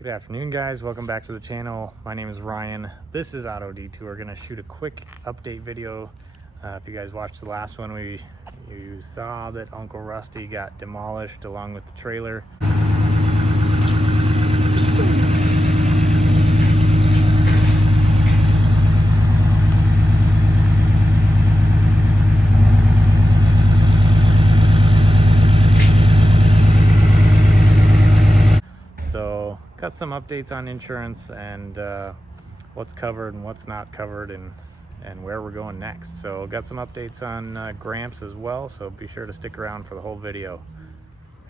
Good afternoon, guys. Welcome back to the channel. My name is Ryan. This is Auto Detour. Gonna shoot a quick update video. If you guys watched the last one, you saw that Uncle Rusty got demolished along with the trailer. So got some updates on insurance and what's covered and what's not covered and where we're going next. So got some updates on Gramps as well, so be sure to stick around for the whole video.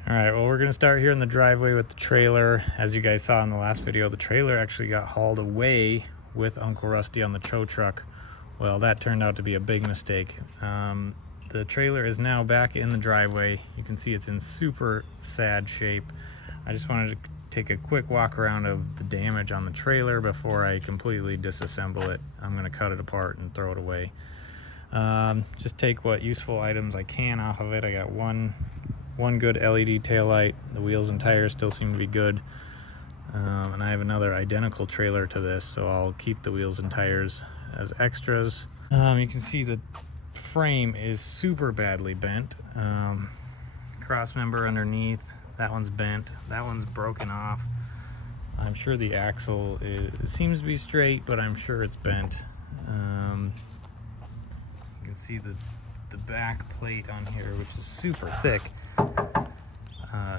All right, well, we're gonna start here in the driveway with the trailer. As you guys saw in the last video, the trailer actually got hauled away with Uncle Rusty on the tow truck. Well, that turned out to be a big mistake. The trailer is now back in the driveway. You can see it's in super sad shape. I just wanted to take a quick walk around of the damage on the trailer before I completely disassemble it. I'm gonna cut it apart and throw it away. Just take what useful items I can off of it. I got one good LED taillight. The wheels and tires still seem to be good. And I have another identical trailer to this, so I'll keep the wheels and tires as extras. You can see the frame is super badly bent. Cross member underneath, that one's bent, that one's broken off. I'm sure the axle it seems to be straight, but I'm sure it's bent. You can see the back plate on here, which is super thick.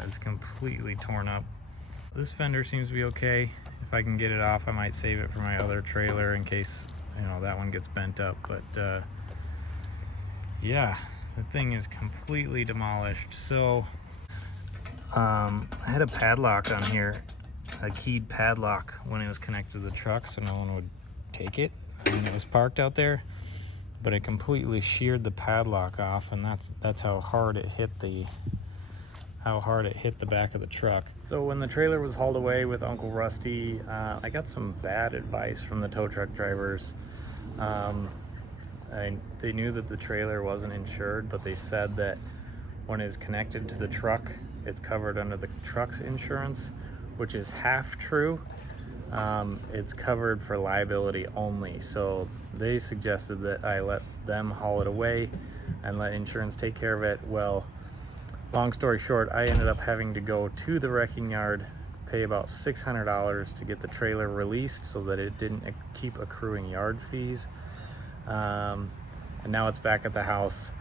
It's completely torn up. This fender seems to be okay. If I can get it off, I might save it for my other trailer in case, you know, that one gets bent up. But yeah, the thing is completely demolished. So I had a padlock on here, a keyed padlock when it was connected to the truck, so no one would take it when it was parked out there. But it completely sheared the padlock off, and that's how hard it hit the back of the truck. So when the trailer was hauled away with Uncle Rusty, I got some bad advice from the tow truck drivers. They knew that the trailer wasn't insured, but they said that when it's connected to the truck, it's covered under the truck's insurance, which is half true. It's covered for liability only. So they suggested that I let them haul it away and let insurance take care of it. Well, long story short, I ended up having to go to the wrecking yard, pay about $600 to get the trailer released so that it didn't keep accruing yard fees. And now it's back at the house.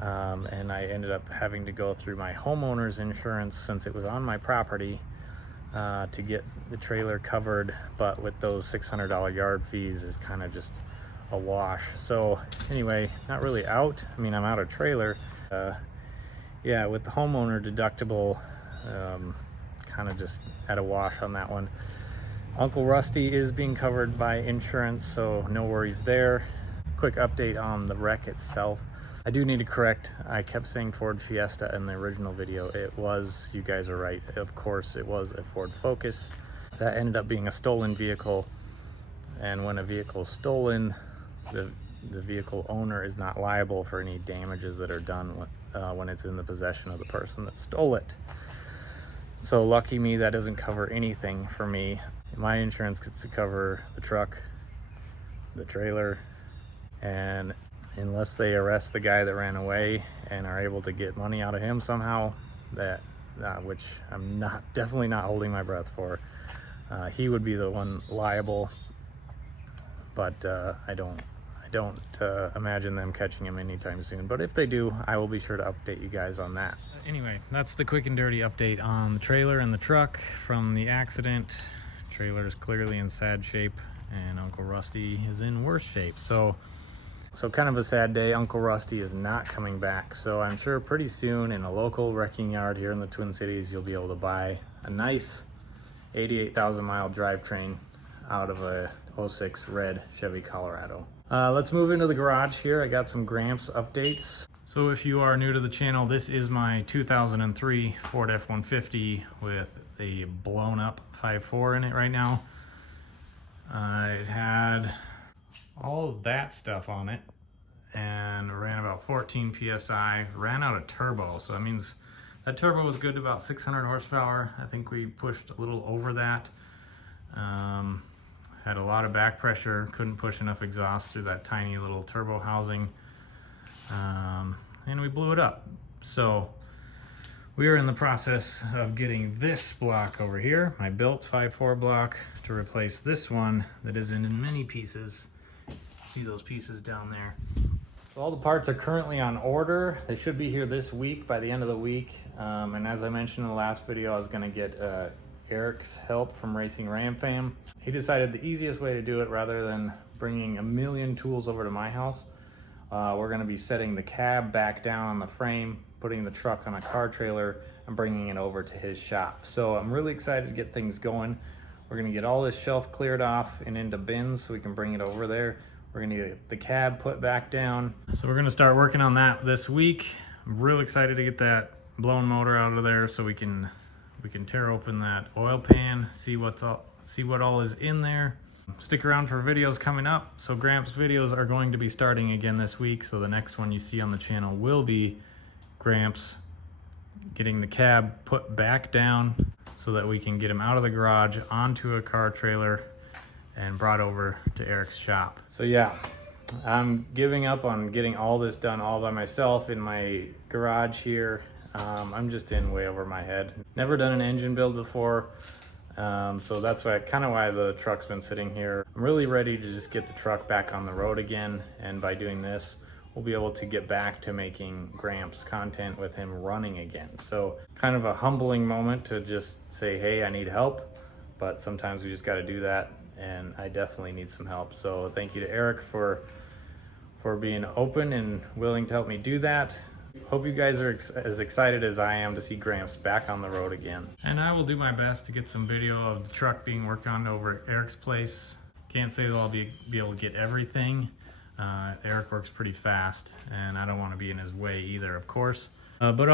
And I ended up having to go through my homeowner's insurance since it was on my property to get the trailer covered, but with those $600 yard fees is kind of just a wash. So anyway, not really out. I mean, I'm out of trailer. Yeah, with the homeowner deductible, kind of just at a wash on that one. Uncle Rusty is being covered by insurance, so no worries there. Quick update on the wreck itself. I do need to correct, I kept saying Ford Fiesta in the original video. It was, you guys are right, of course it was a Ford Focus. That ended up being a stolen vehicle, and when a vehicle is stolen, the vehicle owner is not liable for any damages that are done when it's in the possession of the person that stole it. So lucky me, that doesn't cover anything for me. My insurance gets to cover the truck, the trailer, and unless they arrest the guy that ran away and are able to get money out of him somehow, which I'm definitely not holding my breath for, he would be the one liable. But I don't imagine them catching him anytime soon. But if they do, I will be sure to update you guys on that. Anyway, that's the quick and dirty update on the trailer and the truck from the accident. Trailer is clearly in sad shape, and Uncle Rusty is in worse shape. So kind of a sad day. Uncle Rusty is not coming back. So I'm sure pretty soon in a local wrecking yard here in the Twin Cities, you'll be able to buy a nice 88,000 mile drivetrain out of a 06 red Chevy Colorado. Let's move into the garage here. I got some Gramps updates. So if you are new to the channel, this is my 2003 Ford F-150 with a blown up 5.4 in it right now. It had all of that stuff on it and ran about 14 psi, ran out of turbo, so that means that turbo was good to about 600 horsepower. I think we pushed a little over that Had a lot of back pressure, couldn't push enough exhaust through that tiny little turbo housing, and we blew it up. So we are in the process of getting this block over here, my built 5.4 block, to replace this one that is in many pieces. See those pieces down there? So all the parts are currently on order. They should be here this week, by the end of the week. And as I mentioned in the last video, I was gonna get Eric's help from Racing Ram Fam. He decided the easiest way to do it, rather than bringing a million tools over to my house, we're gonna be setting the cab back down on the frame, putting the truck on a car trailer, and bringing it over to his shop. So I'm really excited to get things going. We're gonna get all this shelf cleared off and into bins so we can bring it over there. We're gonna get the cab put back down. So we're gonna start working on that this week. I'm real excited to get that blown motor out of there so we can tear open that oil pan, see what all is in there. Stick around for videos coming up. So Gramps videos are going to be starting again this week. So the next one you see on the channel will be Gramps getting the cab put back down so that we can get him out of the garage onto a car trailer and brought over to Eric's shop. So yeah, I'm giving up on getting all this done all by myself in my garage here. I'm just in way over my head. Never done an engine build before, so that's why the truck's been sitting here. I'm really ready to just get the truck back on the road again, and by doing this, we'll be able to get back to making Gramps content with him running again. So kind of a humbling moment to just say, hey, I need help, but sometimes we just got to do that, and I definitely need some help. So thank you to Eric for being open and willing to help me do that. Hope you guys are as excited as I am to see Gramps back on the road again. And I will do my best to get some video of the truck being worked on over at Eric's place. Can't say that I'll be able to get everything. Eric works pretty fast, and I don't want to be in his way either, of course. But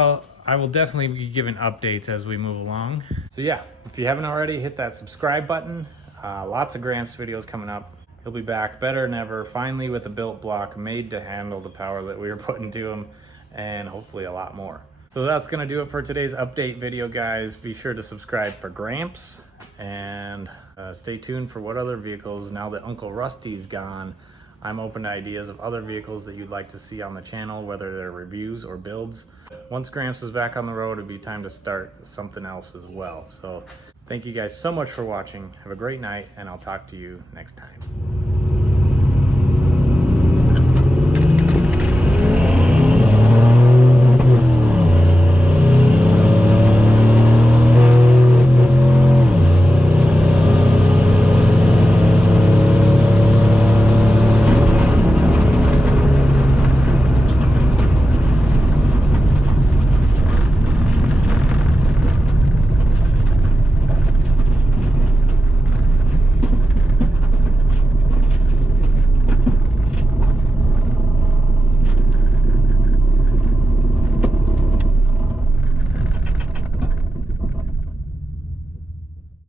I will definitely be giving updates as we move along. So yeah, if you haven't already, hit that subscribe button. Lots of Gramps videos coming up. He'll be back better than ever, finally with a built block made to handle the power that we were putting to him, and hopefully a lot more. So that's gonna do it for today's update video, guys. Be sure to subscribe for Gramps, and stay tuned for what other vehicles, now that Uncle Rusty's gone, I'm open to ideas of other vehicles that you'd like to see on the channel, whether they're reviews or builds. Once Gramps is back on the road, it'd be time to start something else as well. So thank you guys so much for watching. Have a great night, and I'll talk to you next time.